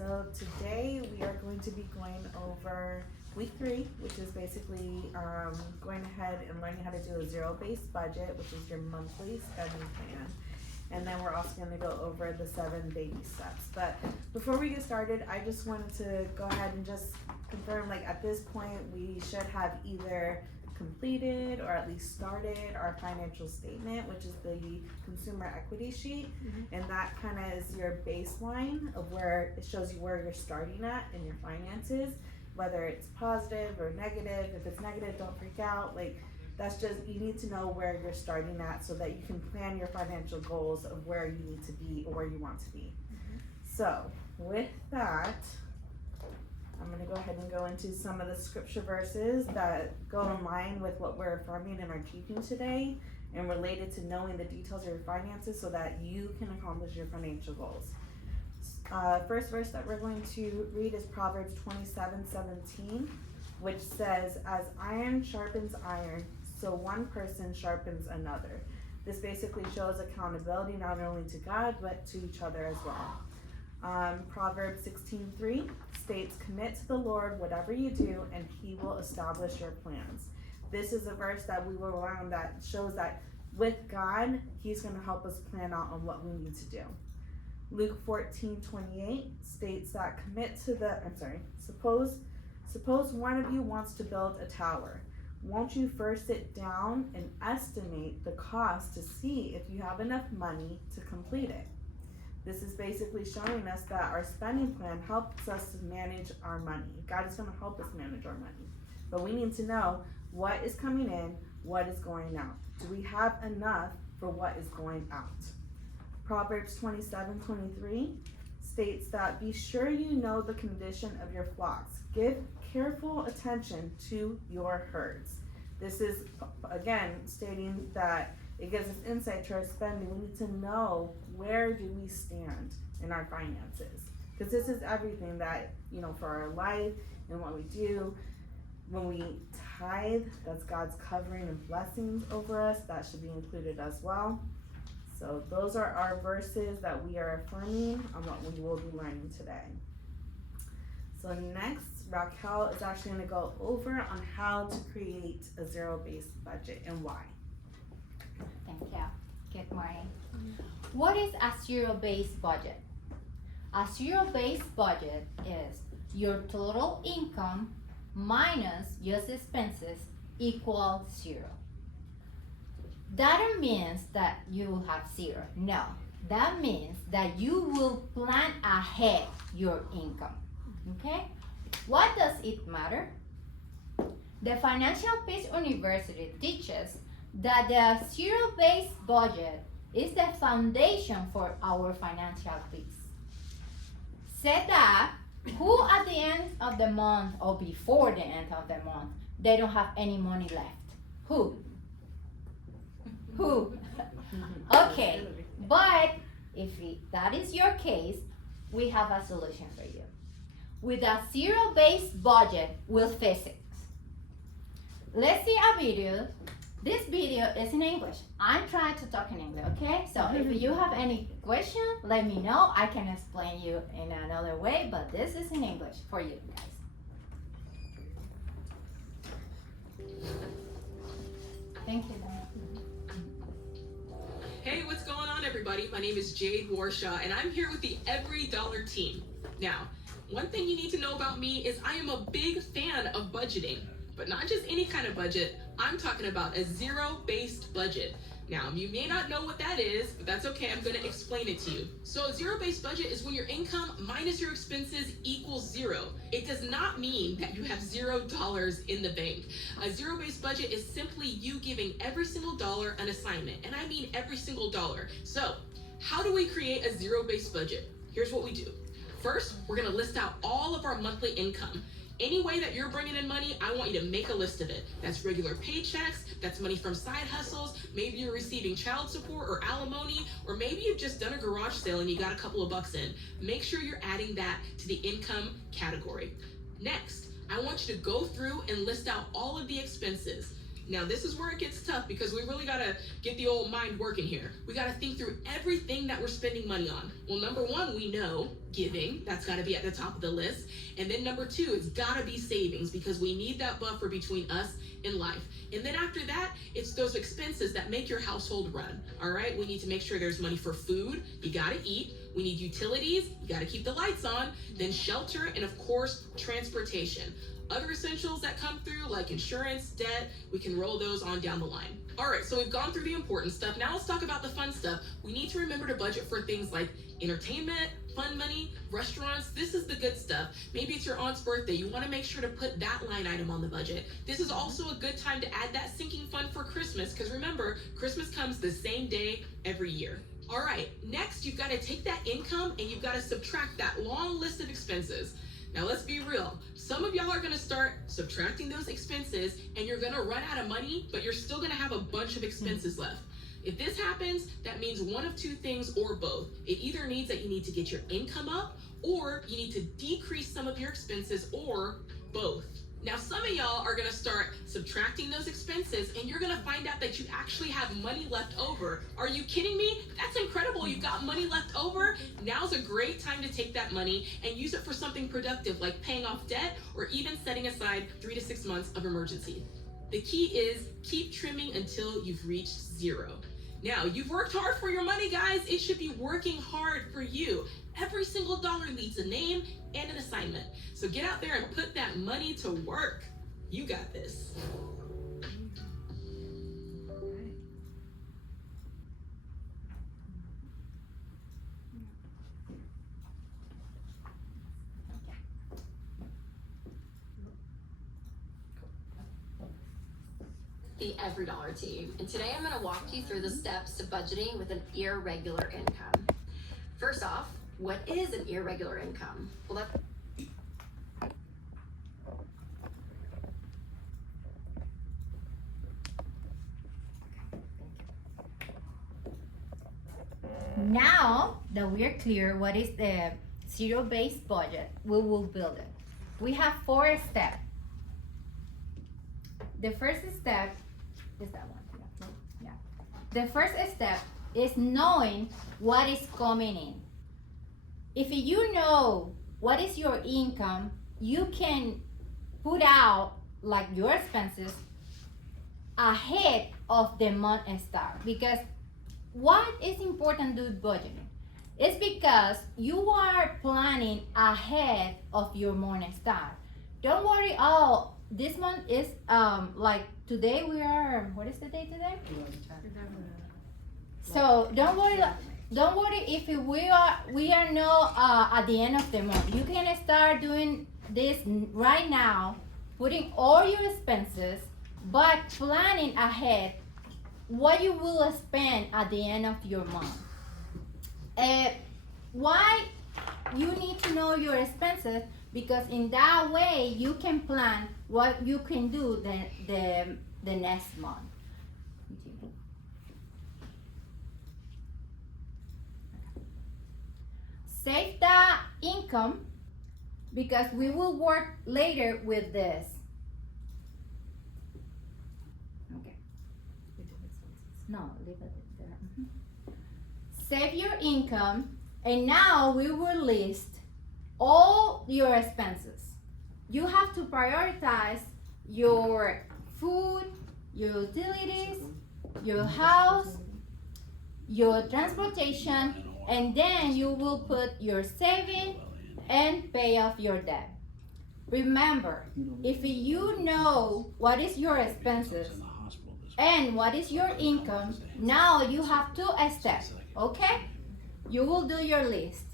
So today we are going to be going over week 3, which is basically going ahead and learning how to do a zero-based budget, which is your monthly spending plan. And then we're also going to go over the 7 baby steps. But before we get started, I just wanted to go ahead and just confirm, like at this point, we should have either completed or at least started our financial statement, which is the consumer equity sheet. And that kind of is your baseline of where it shows you where you're starting at in your finances, whether it's positive or negative. If it's negative, don't freak out. Like, that's just, you need to know where you're starting at so that you can plan your financial goals of where you need to be or where you want to be. So with that, I'm going to go ahead and go into some of the scripture verses that go in line with what we're affirming in our teaching today and related to knowing the details of your finances so that you can accomplish your financial goals. First verse that we're going to read is Proverbs 27:17, which says, "As iron sharpens iron, so one person sharpens another." This basically shows accountability not only to God, but to each other as well. Proverbs 16:3 states, "Commit to the Lord whatever you do, and He will establish your plans." This is a verse that we will learn that shows that with God, He's going to help us plan out on what we need to do. Luke 14:28 states that suppose one of you wants to build a tower. Won't you first sit down and estimate the cost to see if you have enough money to complete it? This is basically showing us that our spending plan helps us to manage our money. God is going to help us manage our money. But we need to know what is coming in, what is going out. Do we have enough for what is going out? Proverbs 27:23 states that, "Be sure you know the condition of your flocks. Give careful attention to your herds." This is, again, stating that it gives us insight to our spending. We need to know, where do we stand in our finances? Because this is everything that, for our life and what we do. When we tithe, that's God's covering and blessings over us. That should be included as well. So those are our verses that we are affirming on what we will be learning today. So next, Raquel is actually going to go over on how to create a zero-based budget and why. Thank you. Good morning. What is a zero-based budget? A zero-based budget is your total income minus your expenses equal 0. That means that you will have 0. No, that means that you will plan ahead your income. Okay? What does it matter? The Financial Peace University teaches that the zero-based budget is the foundation for our financial peace. Said that who at the end of the month or before the end of the month, they don't have any money left? Who? Okay, but if that is your case, we have a solution for you. With a zero-based budget, we'll fix it. Let's see a video. This video is in English. I'm trying to talk in English, okay? So if you have any question, let me know. I can explain you in another way, but this is in English for you guys. Thank you. Hey, what's going on, everybody? My name is Jade Warshaw, and I'm here with the Every Dollar team. Now, one thing you need to know about me is I am a big fan of budgeting, but not just any kind of budget. I'm talking about a zero-based budget. Now, you may not know what that is, but that's okay. I'm going to explain it to you. So a zero-based budget is when your income minus your expenses equals 0. It does not mean that you have $0 in the bank. A zero-based budget is simply you giving every single dollar an assignment, and I mean every single dollar. So how do we create a zero-based budget? Here's what we do. First, we're going to list out all of our monthly income. Any way that you're bringing in money, I want you to make a list of it. That's regular paychecks, that's money from side hustles, maybe you're receiving child support or alimony, or maybe you've just done a garage sale and you got a couple of bucks in. Make sure you're adding that to the income category. Next, I want you to go through and list out all of the expenses. Now, this is where it gets tough because we really gotta get the old mind working here. We gotta think through everything that we're spending money on. Well, number one, we know giving, that's gotta be at the top of the list. And then number two, it's gotta be savings because we need that buffer between us and life. And then after that, it's those expenses that make your household run, all right? We need to make sure there's money for food, you gotta eat. We need utilities, you gotta keep the lights on, then shelter, and of course, transportation. Other essentials that come through, like insurance, debt, we can roll those on down the line. All right, so we've gone through the important stuff. Now let's talk about the fun stuff. We need to remember to budget for things like entertainment, fun money, restaurants. This is the good stuff. Maybe it's your aunt's birthday. You want to make sure to put that line item on the budget. This is also a good time to add that sinking fund for Christmas, because remember, Christmas comes the same day every year. All right, next you've got to take that income and you've got to subtract that long list of expenses. Now let's be real. Some of y'all are gonna start subtracting those expenses and you're gonna run out of money, but you're still gonna have a bunch of expenses left. If this happens, that means one of two things or both. It either means that you need to get your income up or you need to decrease some of your expenses or both. Now, some of y'all are gonna start subtracting those expenses and you're gonna find out that you actually have money left over. Are you kidding me? That's incredible. You've got money left over. Now's a great time to take that money and use it for something productive like paying off debt or even setting aside 3 to 6 months of emergency. The key is keep trimming until you've reached zero. Now, you've worked hard for your money, guys. It should be working hard for you. Every single dollar needs a name and an assignment. So get out there and put that money to work. You got this. The Every Dollar Team, and today I'm going to walk you through the steps to budgeting with an irregular income. First off, what is an irregular income? Well, Now that we're clear what is the zero-based budget, we will build it. We have 4 steps. The first step is that one. Yeah. The first step is knowing what is coming in. If you know what is your income, you can put out like your expenses ahead of the month start. Because what is important to budgeting? It's because you are planning ahead of your month start. Don't worry, oh, this month is like today we are, what is the day today? So don't worry if we are not at the end of the month. You can start doing this right now, putting all your expenses, but planning ahead what you will spend at the end of your month. Why you need to know your expenses? Because in that way you can plan what you can do the next month. Save the income because we will work later with this. Okay. No, leave it there. Save your income, and now we will list all your expenses. You have to prioritize your food, your utilities, your house, your transportation, and then you will put your saving and pay off your debt. Remember, if you know what is your expenses and what is your income, now you have 2 steps, okay? You will do your list.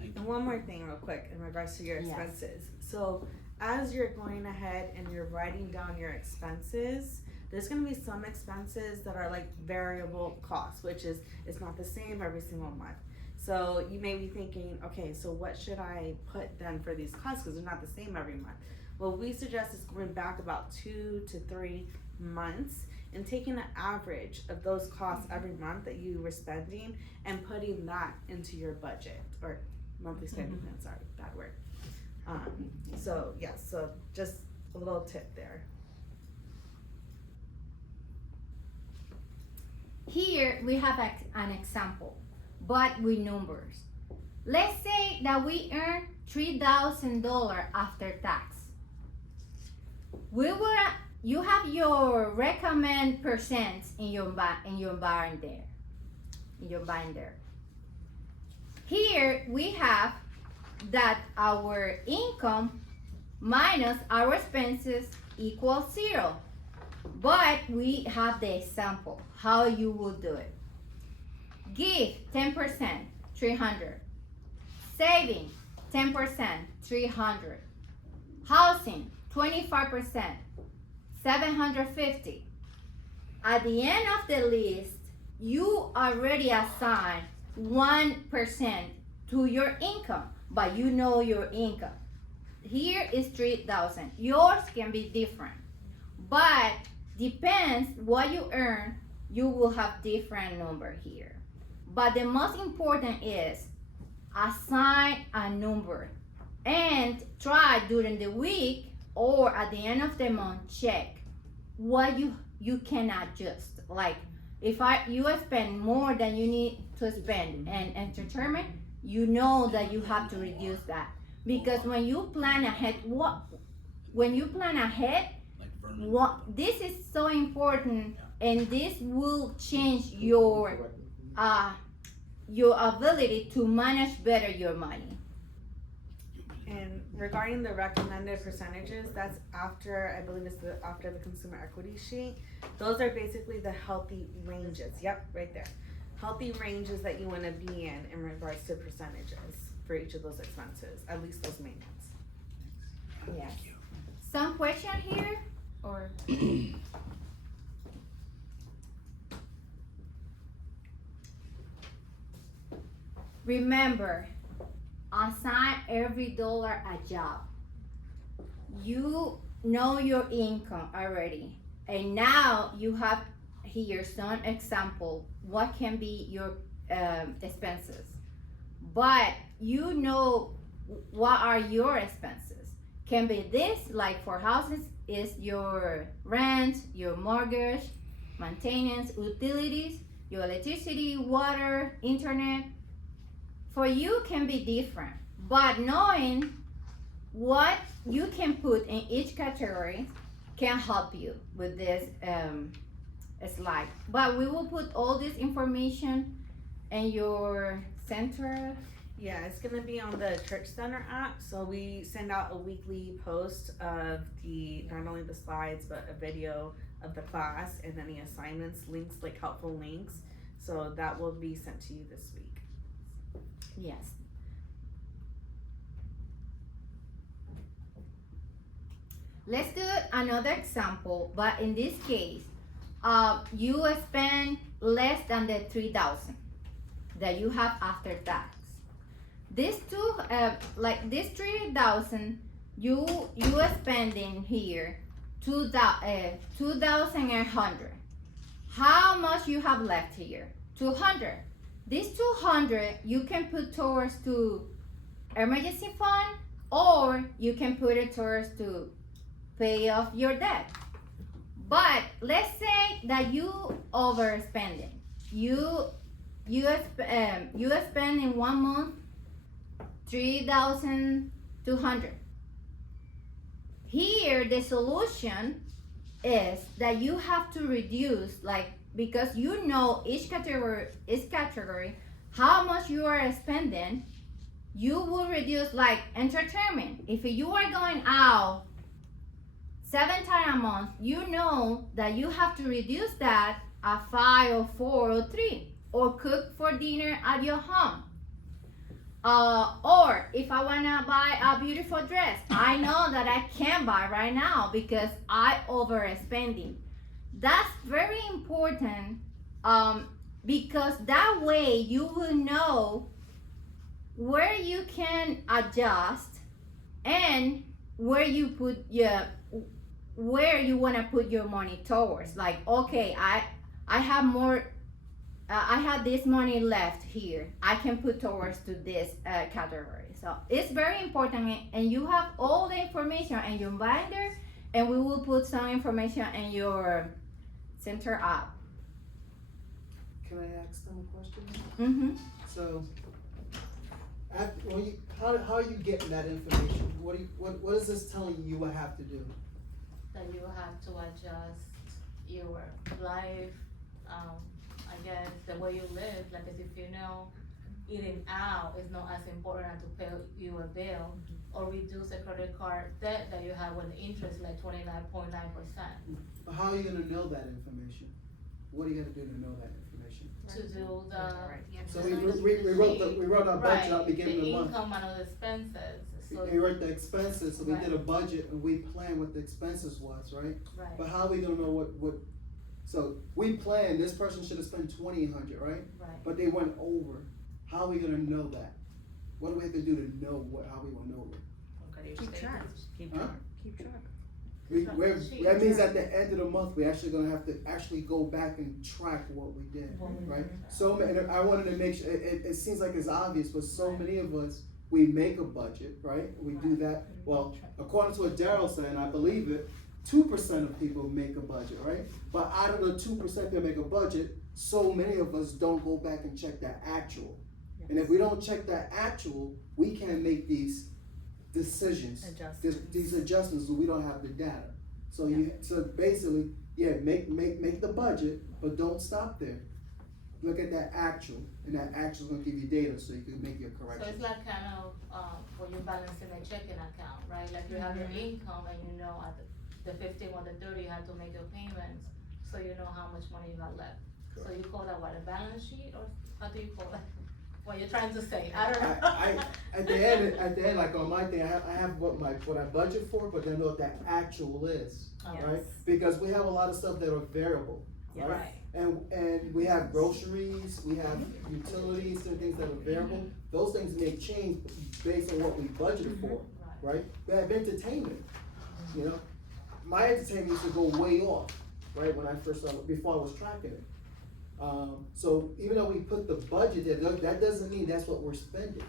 And one more thing real quick in regards to your Yes. expenses. So as you're going ahead and you're writing down your expenses, there's gonna be some expenses that are like variable costs, which is it's not the same every single month. So you may be thinking, okay, so what should I put then for these costs because they're not the same every month? Well, we suggest is going back about 2 to 3 months and taking an average of those costs every month that you were spending and putting that into your budget or monthly spending plan, sorry, bad word. So yeah, so just a little tip there. Here we have an example, but with numbers. Let's say that we earn $3,000 after tax. You have your recommend percents in your binder. Here we have that our income minus our expenses equals 0. But we have the example how you will do it. Give 10%, 300. Saving 10%, 300. Housing 25%, 750. At the end of the list, you already assign 1% to your income, but you know your income. Here is 3,000. Yours can be different, but depends what you earn, you will have different number here. But the most important is assign a number and try during the week or at the end of the month check what you can adjust. Like if you spend more than you need to spend and entertainment, you know that you have to reduce that. Because when you plan ahead, this is so important, and this will change your ability to manage better your money. And regarding the recommended percentages, that's after, I believe it's after the consumer equity sheet. Those are basically the healthy ranges. Yep, right there. Healthy ranges that you want to be in regards to percentages for each of those expenses, at least those main ones. Yes. Some question here or? Remember, assign every dollar a job. You know your income already, and now you have here some example what can be your expenses, but you know what are your expenses. Can be this, like for houses is your rent, your mortgage, maintenance, utilities, your electricity, water, internet. For you can be different, but knowing what you can put in each category can help you with this slide. But we will put all this information in your center. Yeah, it's gonna be on the Church Center app. So we send out a weekly post of not only the slides, but a video of the class and any assignments, links, like helpful links. So that will be sent to you this week. Yes. Let's do another example, but in this case, you spend less than the 3,000 that you have after tax. This like this 3,000, you spending here 2,800. How much you have left here? 200. This 200 you can put towards to emergency fund, or you can put it towards to pay off your debt. But let's say that you overspending. You spend in 1 month 3,200. Here the solution is that you have to reduce, like, because you know each category how much you are spending. You will reduce, like entertainment. If you are going out 7 times a month, you know that you have to reduce that at 5 or 4 or 3, or cook for dinner at your home. Or if I wanna buy a beautiful dress, I know that I can't buy right now because I overspending. That's very important, because that way you will know where you can adjust and where you want to put your money towards. Like, okay, I have more, I have this money left here, I can put towards to this category. So it's very important, and you have all the information in your binder, and we will put some information in your center app. can I ask them a question? Mm-hmm. So, how are you getting that information? What is this telling you what have to do? That you have to adjust your life, I guess, the way you live, like as if you know, eating out is not as important as to pay you a bill, or reduce a credit card debt that you have with interest like 29.9%. But how are you gonna know that information? What are you gonna do to know that information? To do the. So we wrote our budget out beginning of the The month. income and the expenses, so, We wrote the expenses, so we Right. did a budget and we planned what the expenses was, right? right, But how are we gonna know what, so we planned, this person should have spent 2,800, right? right. But they went over. How are we gonna know that? What do we have to do to know how we gonna know it? Keep track. Huh? Keep track. That means at the end of the month, we actually gonna have to actually go back and track what we did, right? So many, I wanted to make sure, it seems like it's obvious, but so many of us, we make a budget, right? We do that, well, according to what Daryl said, and I believe it, 2% of people make a budget, right? But out of the 2% that make a budget, so many of us don't go back and check that actual. And if we don't check that actual, we can't make these decisions, these adjustments, so we don't have the data. So so basically, make the budget, but don't stop there. Look at that actual, and that actual's gonna give you data so you can make your So correction. it's like kind of, when you're balancing a checking account, right? Like you have your income and you know at the 15 or the 30, you have to make your payments, so you know how much money you got left. So you call that what, a balance sheet, or how do you call that? What you're trying to say, I don't know. I at the end, like on my thing, I have what I budget for, but then what that actual is, right? Because we have a lot of stuff that are variable, right? Right. And we have groceries, we have utilities, and things that are variable. Those things may change based on what we budgeted for, right? We have entertainment, you know? My entertainment used to go way off, right, when I first started, before I was tracking it. So even though we put the budget there, that doesn't mean that's what we're spending,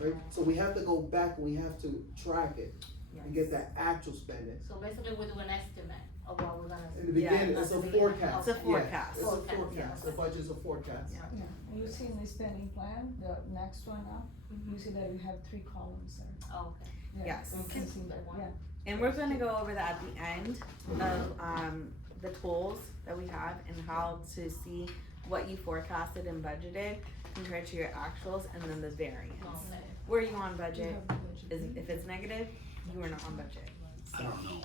right? So we have to go back and we have to track it and get that actual spending. So basically we do an estimate of what we're gonna. In the beginning, it's a forecast. It's a forecast. Yeah, it's a Forecast, forecast, the budget's a forecast. Yeah, and you see in the spending plan, the next one up, you see that we have 3 columns there. Oh, okay. Yeah, Yes. you can see that, yeah. And we're gonna go over that at the end of, the tools that we have and how to see what you forecasted and budgeted compared to your actuals and then the variance. Okay. Were you on You budget? have the budget. If it's negative, you are not on budget. I don't know.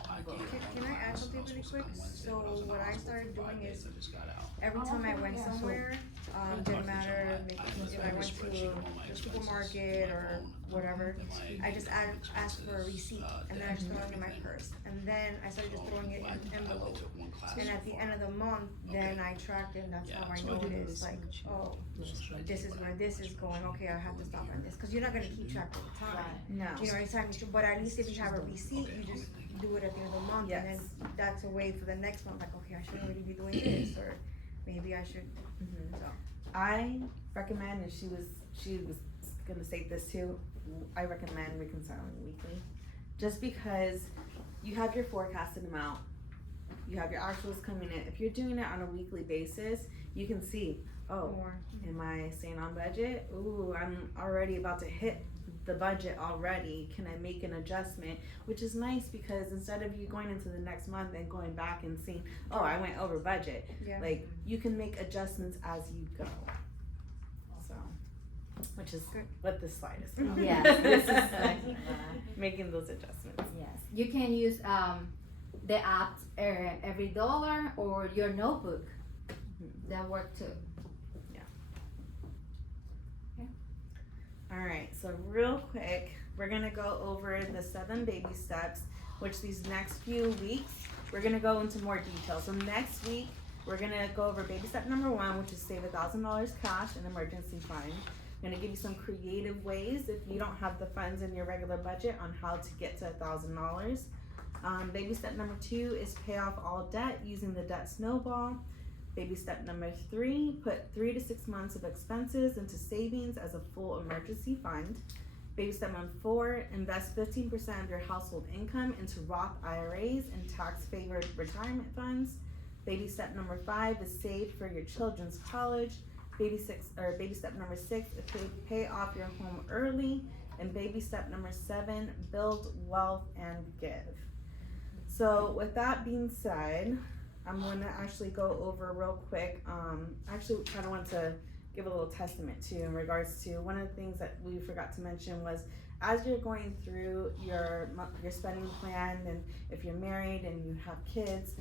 Can I add something really quick? So what I started doing is every time I went somewhere, didn't matter if I went to the supermarket or whatever, I just asked for a receipt and then I just throw it in my purse. And then I started just throwing it in an envelope. And at the end of the month, then I tracked it and that's how I noticed like, oh, this is where this is going, okay, I have to stop at this. Cause you're not gonna keep track all the time. No. You know, anytime you should, but at least if you have a receipt, you just do it at the end of the month, and then that's a way for the next month, like, okay, I should already be doing this, or maybe I should, so. I recommend, and she was gonna say this too, I recommend reconciling weekly. Just because you have your forecasted amount, you have your actuals coming in. If you're doing it on a weekly basis, you can see, oh, More. am I staying on budget? Ooh, I'm already about to hit the budget already. Can I make an adjustment? Which is nice because instead of you going into the next month and going back and seeing, oh, I went over budget. Yeah. Like, you can make adjustments as you go. So, which is what this slide is about. Yes, this is like, Making those adjustments. yes. You can use the app every dollar or your notebook. That work too. All right, so real quick, we're gonna go over the 7 baby steps, which these next few weeks, we're gonna go into more detail. So next week, we're gonna go over baby step number 1, which is save $1,000 cash in emergency fund. I'm gonna give you some creative ways if you don't have the funds in your regular budget on how to get to $1,000. Baby step number 2 is pay off all debt using the debt snowball. Baby step number 3, put 3 to 6 months of expenses into savings as a full emergency fund. Baby step number 4, invest 15% of your household income into Roth IRAs and tax-favored retirement funds. Baby step number 5 is save for your children's college. baby step number 6, pay off your home early. And baby step number 7, build wealth and give. So with that being said, I'm going to actually go over real quick. Actually kind of want to give a little testament too in regards to one of the things that we forgot to mention was as you're going through your spending plan, and if you're married and you have kids,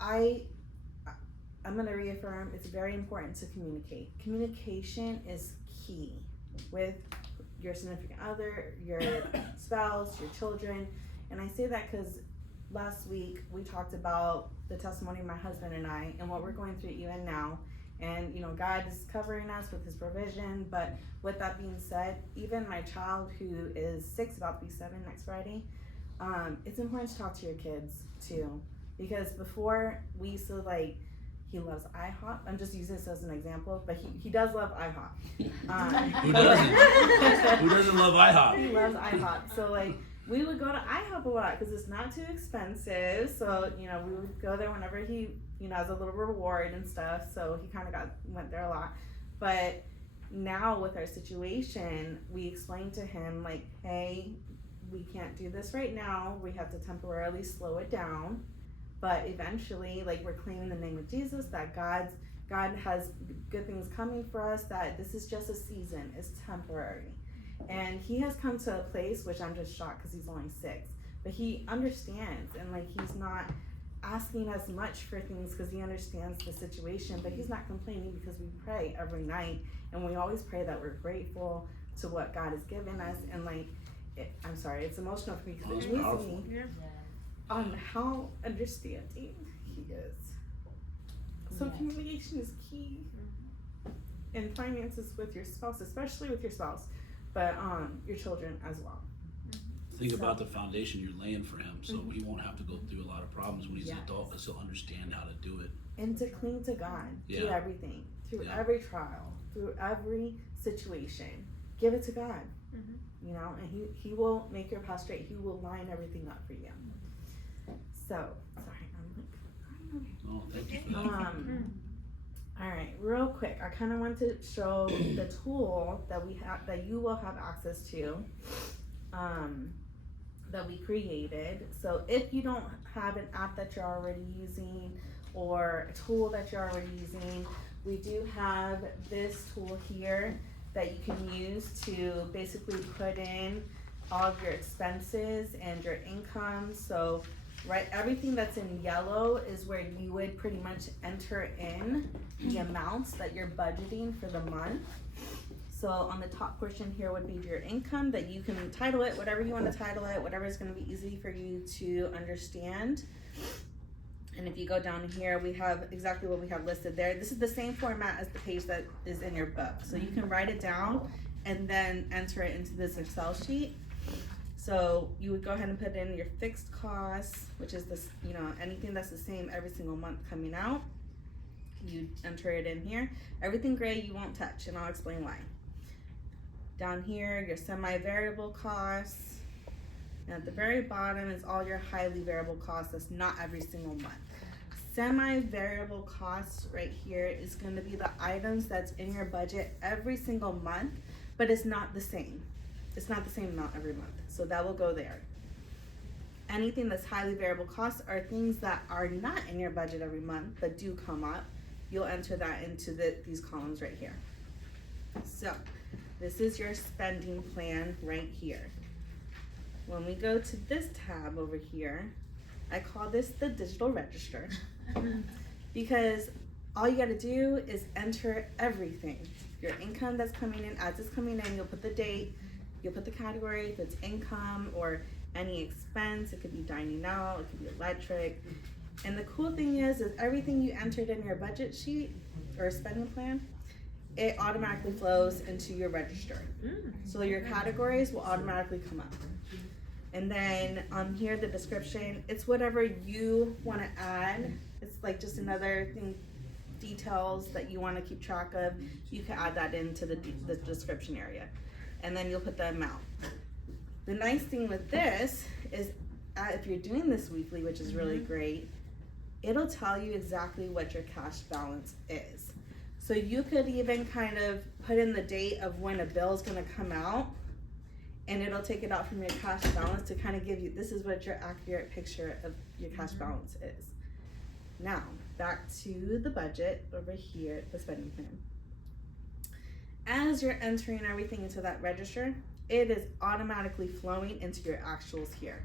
I'm going to reaffirm it's very important to communicate. Communication is key with your significant other, your spouse, your children. And I say that because last week we talked about the testimony of my husband and I and what we're going through even now. And you know, God is covering us with his provision. But with that being said, even my child who is 6, about to be 7 next Friday, it's important to talk to your kids too. Because before we used to like, he loves IHOP. I'm just using this as an example, but he does love IHOP. Who doesn't? Who doesn't love IHOP? He loves IHOP. So like, we would go to IHOP a lot because it's not too expensive. So, you know, we would go there whenever he, you know, as a little reward and stuff. So he kind of went there a lot. But now with our situation, we explained to him like, hey, we can't do this right now. We have to temporarily slow it down. But eventually, like, we're claiming the name of Jesus, that God has good things coming for us, that this is just a season, it's temporary. And he has come to a place, which I'm just shocked because he's only 6, but he understands, and like, he's not asking as much for things because he understands the situation, but he's not complaining because we pray every night, and we always pray that we're grateful to what God has given us. And like, I'm sorry, it's emotional for me because it moves me. Yeah. On how understanding he is. So Yes. communication is key. And finances with your spouse, especially with your spouse, but your children as well. Think about the foundation you're laying for him, so he won't have to go through a lot of problems when he's an Yes. adult, because he'll understand how to do it. And to cling to God through Yeah. everything, through Yeah. every trial, through every situation. Give it to God. You know, and he will make your path straight. He will line everything up for you. So, sorry, I'm Oh, thank you for that. all right, real quick, I kind of want to show the tool that we have, that you will have access to, that we created. So if you don't have an app that you're already using or a tool that you're already using, we do have this tool here that you can use to basically put in all of your expenses and your income. So right, everything that's in yellow is where you would pretty much enter in the amounts that you're budgeting for the month. So on the top portion here would be your income, that you can title it whatever you want to title it, whatever is going to be easy for you to understand. And if you go down here, we have exactly what we have listed there. This is the same format as the page that is in your book. So you can write it down and then enter it into this Excel sheet. So you would go ahead and put in your fixed costs, which is this, you know, anything that's the same every single month coming out. You enter it in here. Everything gray you won't touch, and I'll explain why. Down here, your semi-variable costs. And at the very bottom is all your highly variable costs. That's not every single month. Semi-variable costs right here is going to be the items that's in your budget every single month, but it's not the same. It's not the same amount every month, so that will go there. Anything that's highly variable costs are things that are not in your budget every month but do come up. You'll enter that into these columns right here. So this is your spending plan right here. When we go to this tab over here, I call this the digital register because all you gotta do is enter everything. Your income that's coming in, as it's coming in, you'll put the date, you'll put the category, if it's income or any expense. It could be dining out, it could be electric. And the cool thing is everything you entered in your budget sheet or spending plan, it automatically flows into your register. So your categories will automatically come up. And then on here, the description, it's whatever you want to add. It's like just another thing, details that you want to keep track of. You can add that into the description area. And then you'll put the amount. The nice thing with this is if you're doing this weekly, which is really great, it'll tell you exactly what your cash balance is. So you could even kind of put in the date of when a bill's gonna come out, and it'll take it out from your cash balance to kind of give you, this is what your accurate picture of your cash balance is. Now, back to the budget over here, the spending plan. As you're entering everything into that register, it is automatically flowing into your actuals here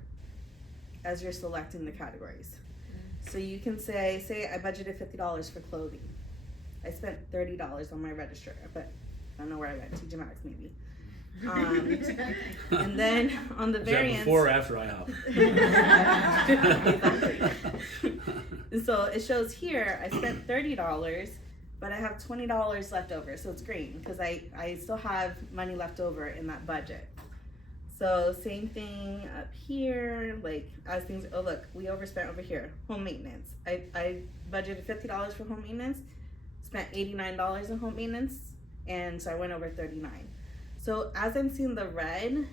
as you're selecting the categories. So you can say I budgeted $50 for clothing. I spent $30 on my register, but I don't know where I went, TJ Maxx maybe. And then on the Is that variance. before or after I hop? And so it shows here, I spent $30, but I have $20 left over, so it's green, because I still have money left over in that budget. So same thing up here, like as things, oh look, we overspent over here, home maintenance. I budgeted $50 for home maintenance, spent $89 in home maintenance, and so I went over 39. So as I'm seeing the red,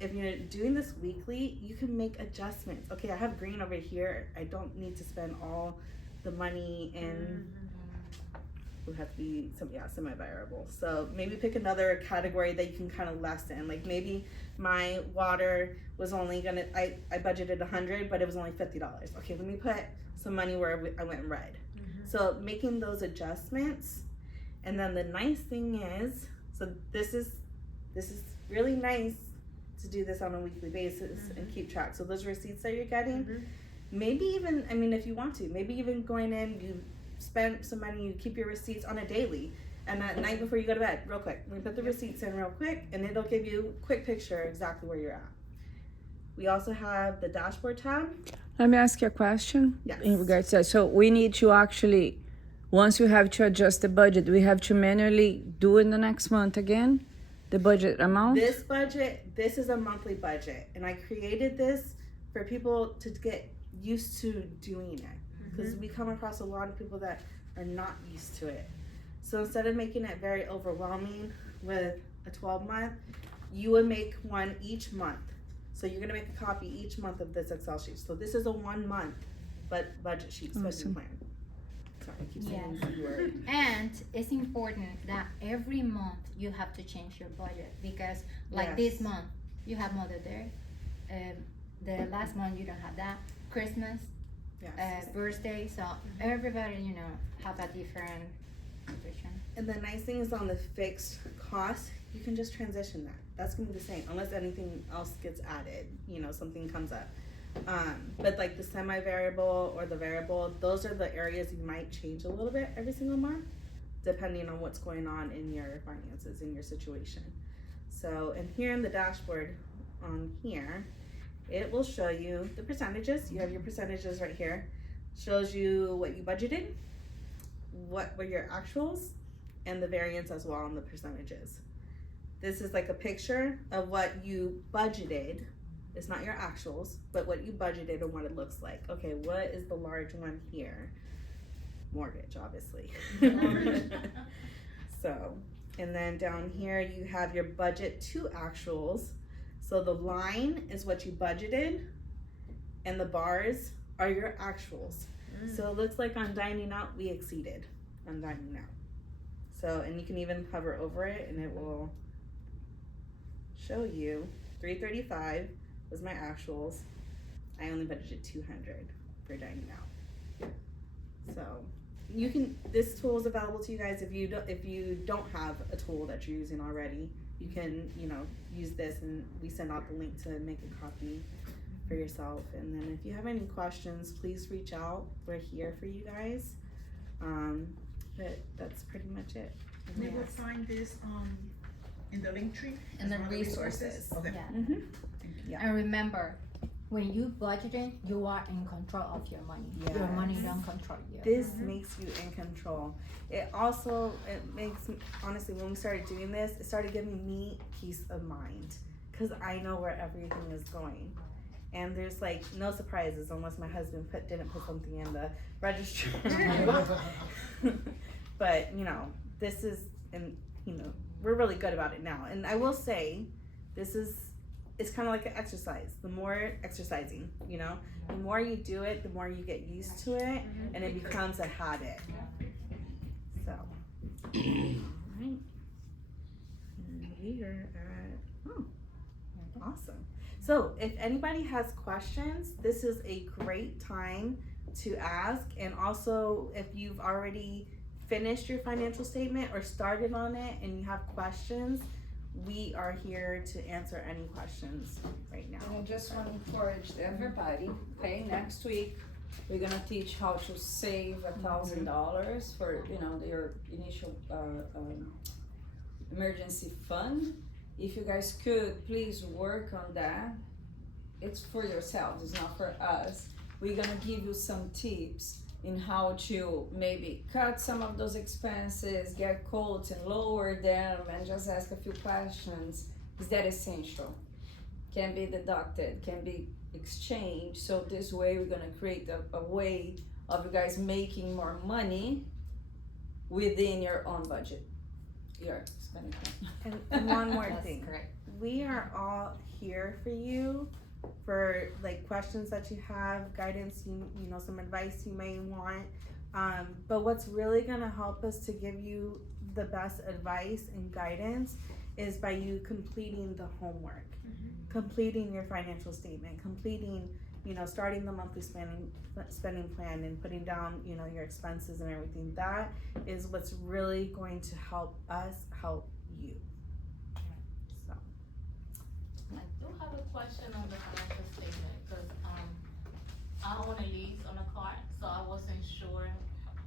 if you're doing this weekly, you can make adjustments. Okay, I have green over here, I don't need to spend all the money in, it would have to be semi-variable. So maybe pick another category that you can kind of lessen. Like maybe my water was only gonna, I budgeted 100, but it was only $50. Okay, let me put some money where I went red. So making those adjustments. And then the nice thing is, so this is really nice to do this on a weekly basis and keep track. So those receipts that you're getting, maybe even, I mean, if you want to, maybe even going in, you spend some money, you keep your receipts on a daily, and at night before you go to bed, real quick, we put the receipts in real quick, and it'll give you a quick picture exactly where you're at. We also have the dashboard tab. Let me ask you a question. Yes. In regards to that. So we need to actually, once we have to adjust the budget, we have to manually do in the next month again, the budget amount? This budget, this is a monthly budget, and I created this for people to get used to doing it, because we come across a lot of people that are not used to it. So instead of making it very overwhelming with a 12-month, you would make one each month. So you're gonna make a copy each month of this Excel sheet. So this is a 1 month budget sheet, spending Awesome. plan. Sorry, I keep saying the word. And it's important that every month you have to change your budget, because like Yes. this month you have Mother Day, the last month you don't have that, Christmas, Yes. birthday, so everybody, you know, have a different situation. And the nice thing is on the fixed cost, you can just transition that. That's gonna be the same, unless anything else gets added, you know, something comes up. But like the semi-variable or the variable, those are the areas you might change a little bit every single month, depending on what's going on in your finances, in your situation. So, and here in the dashboard on here, it will show you the percentages. You have your percentages right here. Shows you what you budgeted, what were your actuals, and the variance as well on the percentages. This is like a picture of what you budgeted. It's not your actuals, but what you budgeted and what it looks like. Okay, what is the large one here? Mortgage, obviously. So, and then down here you have your budget to actuals. So the line is what you budgeted, and the bars are your actuals. So it looks like on dining out, we exceeded on dining out. So, and you can even hover over it and it will show you 335 was my actuals. I only budgeted 200 for dining out. So you can, this tool is available to you guys if you don't have a tool that you're using already. You can, you know, use this, and we send out the link to make a copy for yourself. And then if you have any questions, please reach out. We're here for you guys. But that's pretty much it. We will find this in the link tree. And as the one of resources. Okay. Yeah. Mm-hmm. Yeah. And remember, when you budgeting, you are in control of your money. Your money Yes. don't control you. This makes you in control. It also, it makes, honestly, when we started doing this, it started giving me peace of mind, because I know where everything is going. And there's like no surprises unless my husband didn't put something in the register. But you know, this is, and you know, we're really good about it now. And I will say, it's kind of like an exercise. The more exercising, you know, the more you do it, the more you get used to it, and it becomes a habit. So Alright. And we are at, awesome. So if anybody has questions, this is a great time to ask. And also, if you've already finished your financial statement or started on it and you have questions, we are here to answer any questions right now. And I just want to encourage everybody, okay, next week, we're gonna teach how to save $1,000 for, your initial, emergency fund. If you guys could, please work on that. It's for yourselves, it's not for us. We're gonna give you some tips in how to maybe cut some of those expenses, get quotes and lower them, and just ask a few questions. Is that essential? Can be deducted, can be exchanged. So this way we're gonna create a way of you guys making more money within your own budget. Your spending plan. And one more That's thing. correct. We are all here for you for like questions that you have, guidance, you know, some advice you may want. But what's really gonna help us to give you the best advice and guidance is by you completing the homework, completing your financial statement, completing, starting the monthly spending plan and putting down, your expenses and everything. That is what's really going to help us help you. So. I do have a question on the financial statement, cause, I own a lease on a car, so I wasn't sure,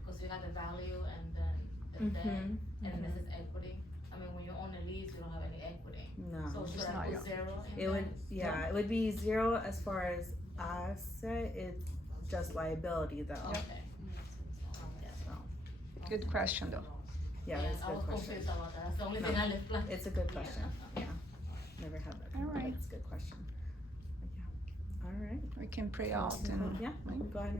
cause you had the value and then the debt, and then this is equity. I mean, when you own a lease, you don't have any equity. No. So should I put zero in It would, that? it would be zero as far as asset, it's just liability though. Okay. So, Good question though. yeah, that's a I good was question. confused about that, that's the only No. thing I left blank. It's a good question, yeah. Never had that. All right. It's a good question. Yeah. All right. We can pray out and Yeah, go ahead.